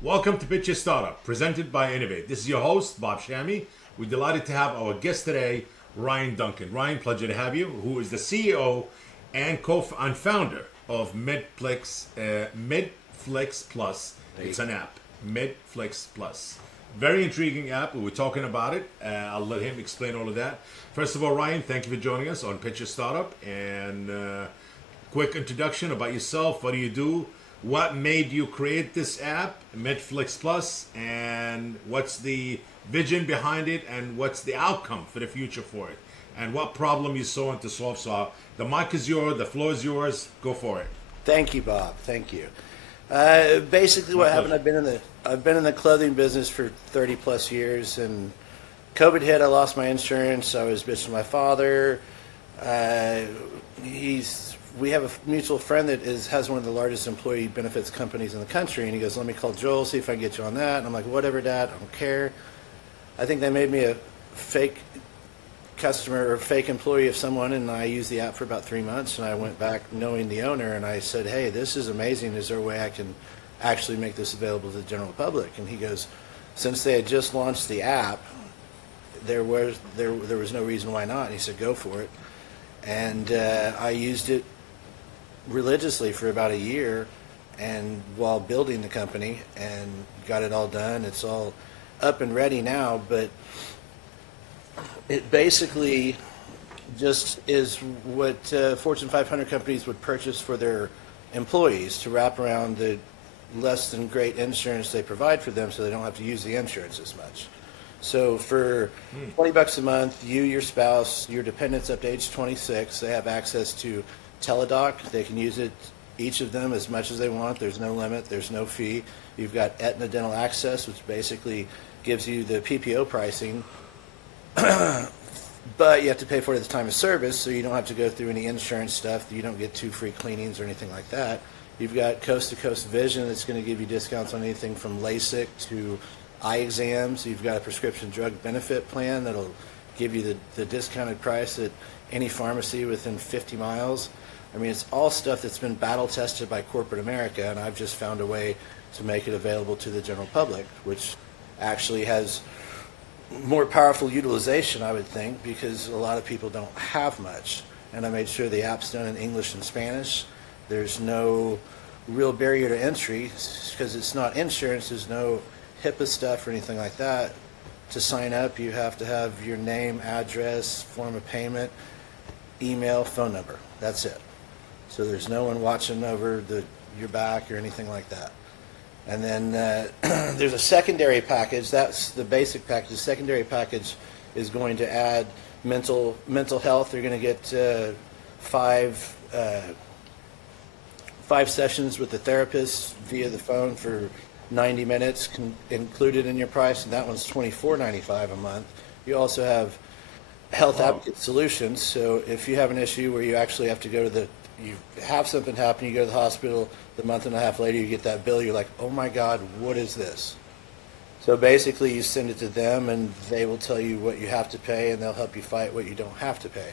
Welcome to Pitch Your Startup, presented by Innovate. This is your host, Bob Shami. We're delighted to have our guest today, Ryan Duncan. Ryan, pleasure to have you, who is the CEO and founder of Medflix Plus. It's an app, Medflix Plus. Very intriguing app. We were talking about it. I'll let him explain all of that. First of all, Ryan, thank you for joining us on Pitch Your Startup. And quick introduction about yourself. What do you do? What made you create this app, Medflix Plus, and what's the vision behind it, and what's the outcome for the future for it, and what problem you saw to solve? So the mic is yours, the floor is yours. Go for it. Thank you, Bob. Thank you. Basically, what happened? I've been in the clothing business for 30 plus years, and COVID hit. I lost my insurance. I was bitching to my father. We have a mutual friend that has one of the largest employee benefits companies in the country, and he goes, "Let me call Joel, see if I can get you on that." And I'm like, "Whatever, Dad. I don't care." I think they made me a fake customer or fake employee of someone, and I used the app for about 3 months, and I went back knowing the owner, and I said, "Hey, this is amazing. Is there a way I can actually make this available to the general public?" And he goes, "Since they had just launched the app, there was no reason why not." And he said, "Go for it." And I used it religiously for about a year, and while building the company, and got it all done. It's all up and ready now, but it basically just is what Fortune 500 companies would purchase for their employees to wrap around the less than great insurance they provide for them, so they don't have to use the insurance as much. So for $20 a month, you, your spouse, your dependents up to age 26, they have access to Teladoc. They can use it, each of them, as much as they want. There's no limit. There's no fee. You've got Aetna Dental Access, which basically gives you the PPO pricing, but you have to pay for it at the time of service, so you don't have to go through any insurance stuff. You don't get 2 free cleanings or anything like that. You've got coast-to-coast vision that's going to give you discounts on anything from LASIK to eye exams. You've got a prescription drug benefit plan that'll give you the discounted price at any pharmacy within 50 miles. I mean, it's all stuff that's been battle tested by corporate America, and I've just found a way to make it available to the general public, which actually has more powerful utilization, I would think, because a lot of people don't have much. And I made sure the app's done in English and Spanish. There's no real barrier to entry because it's not insurance. There's no HIPAA stuff or anything like that. To sign up, you have to have your name, address, form of payment, email, phone number. That's it. So there's no one watching over your back or anything like that. And then there's a secondary package. That's the basic package. The secondary package is going to add mental health. They're going to get five sessions with the therapist via the phone for 90 minutes included in your price, and that one's $24.95 a month. You also have health advocate solutions. So if you have an issue where you actually have to go to you have something happen, you go to the hospital, the month and a half later you get that bill, you're like, "Oh my God, what is this?" So basically you send it to them, and they will tell you what you have to pay, and they'll help you fight what you don't have to pay.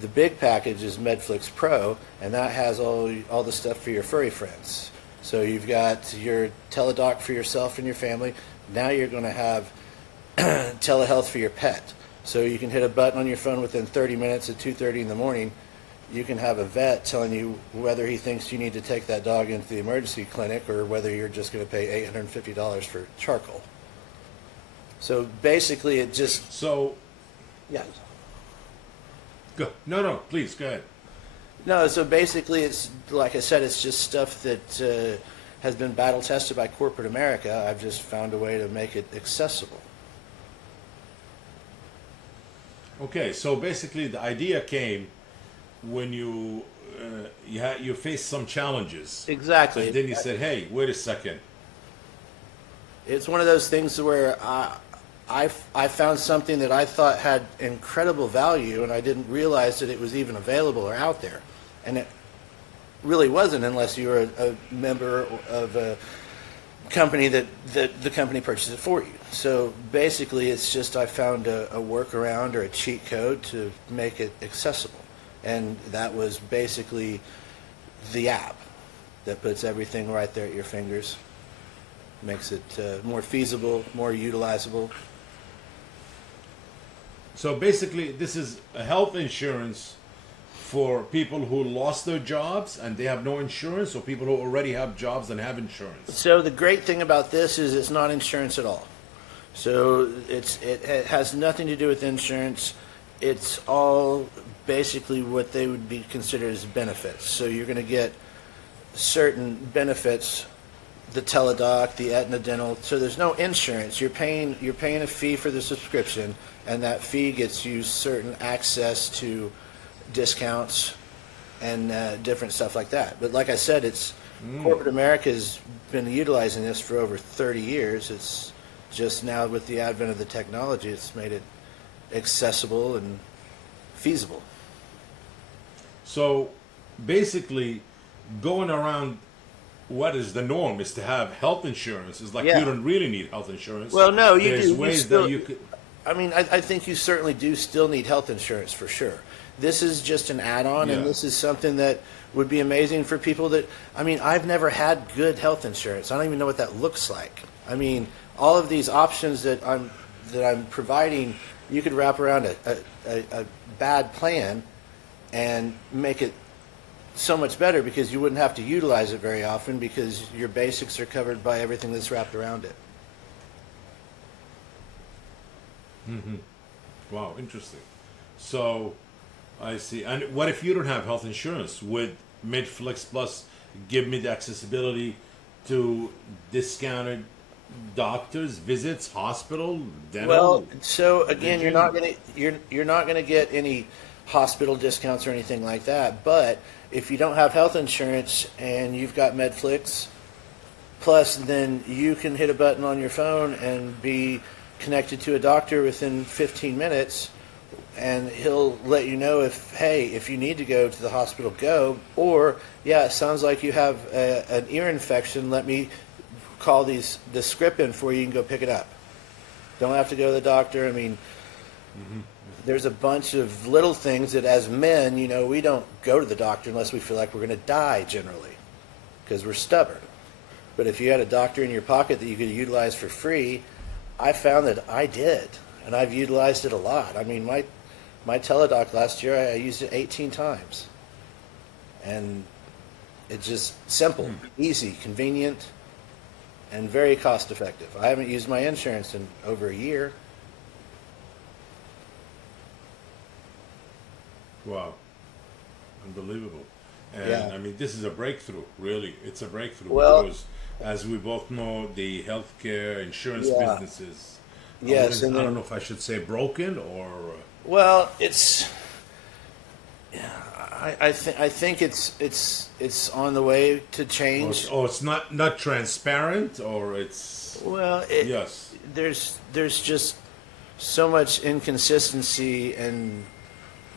The big package is Medflix Pro, and that has all the stuff for your furry friends. So you've got your Teladoc for yourself and your family. Now you're going to have telehealth for your pet. So you can hit a button on your phone within 30 minutes at 2:30 in the morning. You can have a vet telling you whether he thinks you need to take that dog into the emergency clinic or whether you're just going to pay $850 for charcoal. So basically it just... So... Yeah. Go. No, please, go ahead. No, so basically it's, like I said, it's just stuff that has been battle tested by corporate America. I've just found a way to make it accessible. Okay, so basically the idea came when you faced some challenges. Exactly. And then you said, "Hey, wait a second." It's one of those things where I found something that I thought had incredible value, and I didn't realize that it was even available or out there. And it really wasn't unless you were a member of a company that the company purchased it for you. So basically it's just I found a workaround or a cheat code to make it accessible. And that was basically the app that puts everything right there at your fingers. makes it more feasible, more utilizable. So basically, this is a health insurance for people who lost their jobs and they have no insurance, or people who already have jobs and have insurance. So the great thing about this is it's not insurance at all. So it has nothing to do with insurance. It's all basically what they would be considered as benefits. So you're going to get certain benefits, the Teladoc, the Aetna Dental. So there's no insurance. You're paying a fee for the subscription, and that fee gets you certain access to discounts and different stuff like that. But like I said, corporate America has been utilizing this for over 30 years. It's just now with the advent of the technology, it's made it accessible and feasible. So basically, going around, what is the norm is to have health insurance. It's like Yeah. you don't really need health insurance. Well, no, you There's do. ways that you could. I mean, I think you certainly do still need health insurance for sure. This is just an add-on, Yeah. and this is something that would be amazing for people that, I mean, I've never had good health insurance. I don't even know what that looks like. I mean, all of these options that I'm providing, you could wrap around a bad plan and make it so much better because you wouldn't have to utilize it very often because your basics are covered by everything that's wrapped around it. Wow, interesting. So, I see. And what if you don't have health insurance? Would Medflix Plus give me the accessibility to discounted doctors, visits, hospital, dental? Well, so again, vision? you're not gonna get any hospital discounts or anything like that. But if you don't have health insurance and you've got Medflix Plus, then you can hit a button on your phone and be connected to a doctor within 15 minutes, and he'll let you know if you need to go to the hospital, go, or yeah, it sounds like you have an ear infection. Let me call the script in for you. You can go pick it up. Don't have to go to the doctor. I mean, there's a bunch of little things that as men, we don't go to the doctor unless we feel like we're going to die generally because we're stubborn. But if you had a doctor in your pocket that you could utilize for free, I found that I did, and I've utilized it a lot. I mean, my Teladoc last year, I used it 18 times. And it's just simple, easy, convenient, and very cost effective. I haven't used my insurance in over a year. Wow. Unbelievable. And Yeah. I mean, this is a breakthrough, really. It's a breakthrough Well- because, as we both know, the healthcare insurance Yeah. businesses, Yes, I and don't then- know if I should say broken or. Well, it's. I think it's on the way to change. It's not transparent, or it's. Well, Yes. there's just so much inconsistency, and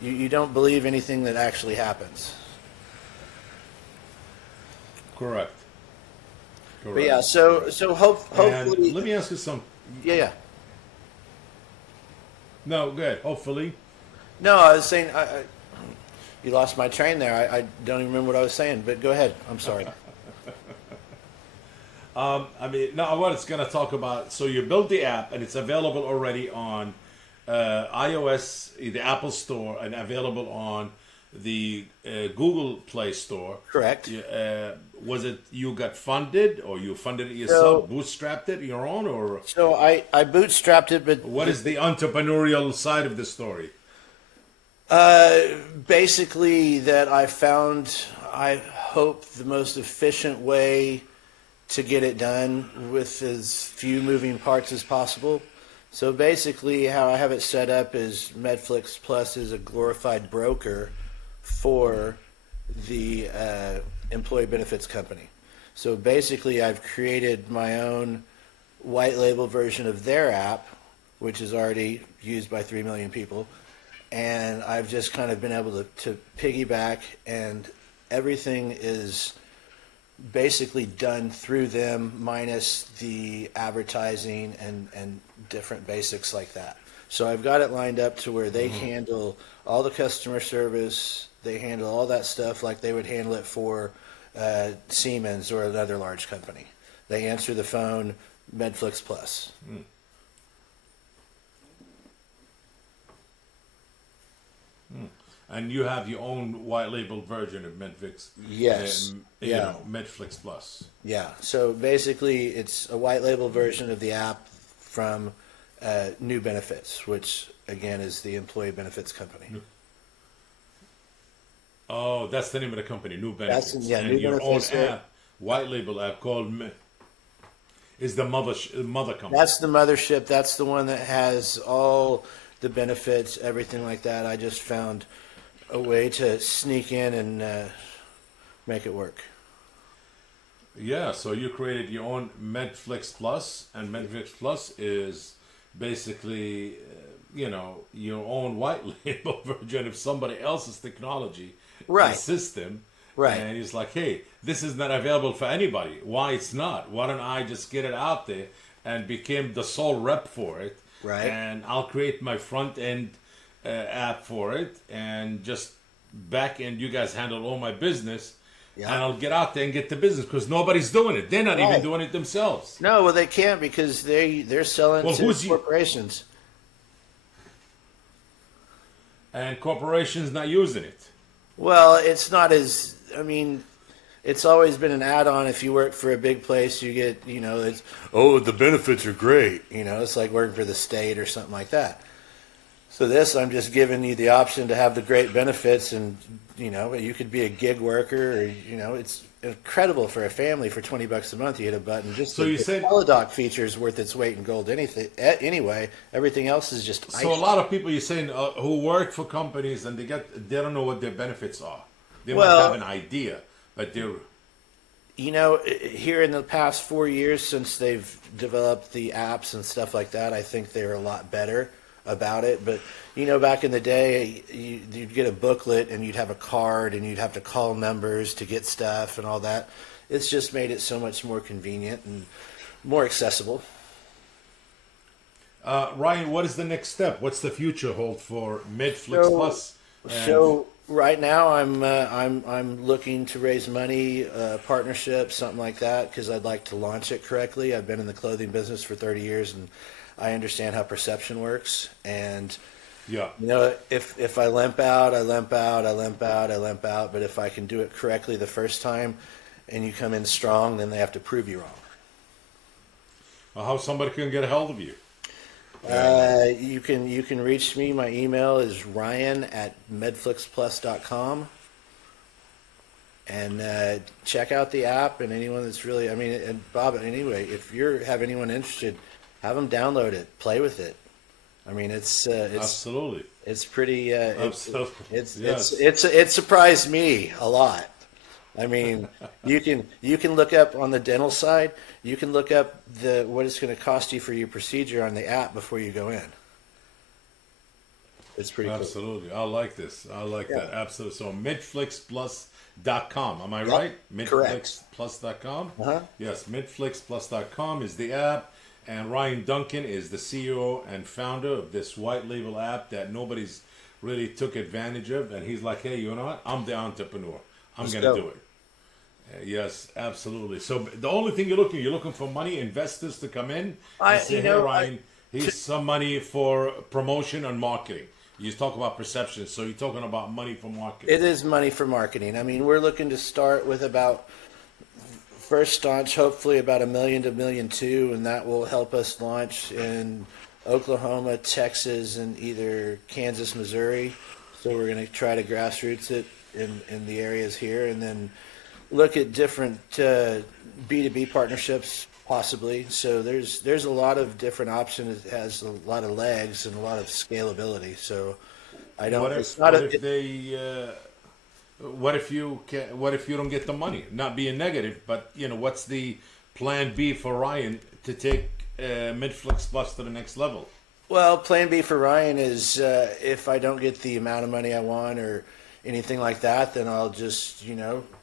you don't believe anything that actually happens. Correct. But yeah, so And hopefully, let me ask you something. yeah. No, good. Hopefully. No, I was saying, you lost my train there. I don't even remember what I was saying, but go ahead. I'm sorry. I mean, no, I was going to talk about. So you built the app, and it's available already on iOS, the Apple Store, and available on the Google Play Store. Correct. Was it you got funded, or you funded it yourself, bootstrapped it your own, or So I bootstrapped it, but what is the entrepreneurial side of the story? basically that I found, I hope, the most efficient way to get it done with as few moving parts as possible. So basically how I have it set up is Medflix Plus is a glorified broker for the employee benefits company. So basically I've created my own white label version of their app, which is already used by 3 million people. And I've just kind of been able to piggyback, and everything is basically done through them minus the advertising and different basics like that. So I've got it lined up to where they handle all the customer service, they handle all that stuff like they would handle it for Siemens or another large company. They answer the phone, Medflix Plus. And you have your own white label version of Medflix. Yes. Yeah. Medflix Plus. Yeah. So basically, it's a white label version of the app from New Benefits, which again is the employee benefits company. Oh, that's the name of the company, New Benefits. And New your Benefits. own app, white label app called is the mother company. That's the mothership. That's the one that has all the benefits, everything like that. I just found a way to sneak in and make it work. Yeah, so you created your own Medflix Plus, and Medflix Plus is basically, your own white label version of somebody else's technology Right. system. Right. And he's like, hey, this is not available for anybody. Why it's not? Why don't I just get it out there and become the sole rep for it? Right. And I'll create my front end app for it, and just back end, you guys handle all my business. Yeah. And I'll get out there and get the business, because nobody's doing it. They're not even Right. doing it themselves. No, well, they can't because they're selling to corporations. And corporations not using it. Well, it's not as, I mean, it's always been an add-on. If you work for a big place, you get, it's, oh, the benefits are great. It's like working for the state or something like that. So this, I'm just giving you the option to have the great benefits, and, you could be a gig worker, or, it's incredible for a family. For $20 a month, you hit a button. Just So you said Teladoc feature is worth its weight in gold. Anyway, everything else is just so. A lot of people, you're saying, who work for companies, and they don't know what their benefits are. They might have an idea, but they're here in the past 4 years since they've developed the apps and stuff like that, I think they're a lot better about it. But back in the day, you'd get a booklet and you'd have a card and you'd have to call numbers to get stuff and all that. It's just made it so much more convenient and more accessible. Ryan, what is the next step? What's the future hold for Medflix Plus? So right now, I'm looking to raise money, partnership, something like that, because I'd like to launch it correctly. I've been in the clothing business for 30 years, and I understand how perception works. And yeah, if I limp out, I limp out, I limp out, I limp out. But if I can do it correctly the first time, and you come in strong, then they have to prove you wrong. Well, how somebody can get a hold of you? You can reach me. My email is ryan@medflixplus.com. And check out the app, and anyone that's really, and Bob, anyway, if you have anyone interested, have them download it, play with it. It's absolutely. It's pretty. Absolutely. It surprised me a lot. You can look up on the dental side. You can look up what it's going to cost you for your procedure on the app before you go in. It's pretty absolutely cool. I like this. I like that. Absolutely. So MedflixPlus.com. Am I right? MedflixPlus.com. Yes, MedflixPlus.com is the app. And Ryan Duncan is the CEO and founder of this white label app that nobody's really took advantage of. And he's like, hey, you know what? I'm the entrepreneur. I'm going to do it. Yes, absolutely. So the only thing you're looking for money, investors to come in and say, hey, Ryan, here's some money for promotion and marketing. You talk about perception, so you're talking about money for marketing. It is money for marketing. We're looking to start with about first launch, hopefully about $1 million to $1.2 million, and that will help us launch in Oklahoma, Texas, and either Kansas, Missouri. So we're going to try to grassroots it in the areas here, and then look at different B2B partnerships possibly. So there's a lot of different options. It has a lot of legs and a lot of scalability. So I don't. What if you don't get the money? Not being negative, but what's the plan B for Ryan to take Medflix Plus to the next level? Well, plan B for Ryan is if I don't get the amount of money I want or anything like that, then I'll just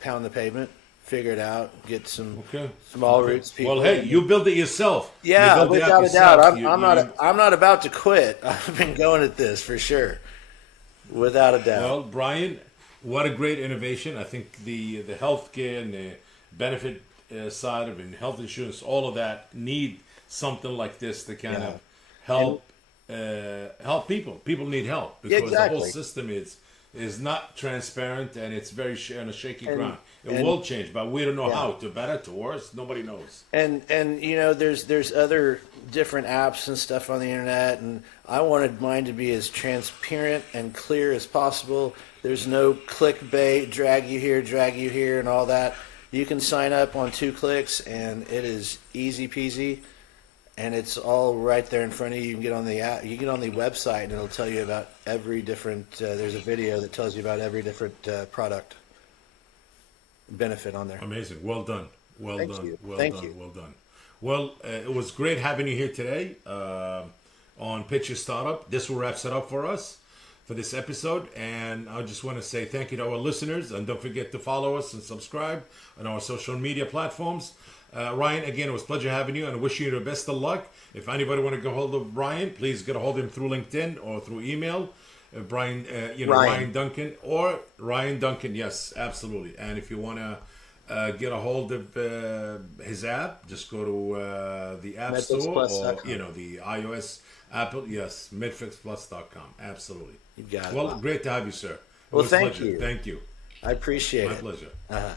pound the pavement, figure it out, get some small roots people. Well, hey, you build it yourself. Yeah, without a doubt. I'm not about to quit. I've been going at this for sure, without a doubt. Well, Brian, what a great innovation! I think the healthcare and the benefit side of it, health insurance, all of that need something like this to kind Yeah. of help help people. People need help because the whole Exactly. system is not transparent and it's very on a shaky And- ground. It and- will change, but we don't know Yeah. how. To better, to worse, nobody knows. And you know, there's other different apps and stuff on the internet, and I wanted mine to be as transparent and clear as possible. There's no clickbait, drag you here, and all that. You can sign up on 2 clicks, and it is easy peasy, and it's all right there in front of you. You can get on the app, you get on the website, and it'll tell you about every different. There's a video that tells you about every different product benefit on there. Amazing. Well done. Well Thank done. you. Well Thank done. you. Well done. Well, it was great having you here today on Pitch Your Startup. This will wraps it up for us for this episode. And I just want to say thank you to our listeners. And don't forget to follow us and subscribe on our social media platforms. Ryan, again, it was a pleasure having you, and I wish you the best of luck. If anybody want to get a hold of Ryan, please get a hold of him through LinkedIn or through email. Ryan Duncan or Ryan Duncan. Yes, absolutely. And if you want to get a hold of his app, just go to the App Store or the iOS Apple. Yes, medflixplus.com. Absolutely. You got it. Well, great to have you, sir. It Well, was a thank pleasure. you. Thank you. I appreciate My it. pleasure. Uh-huh.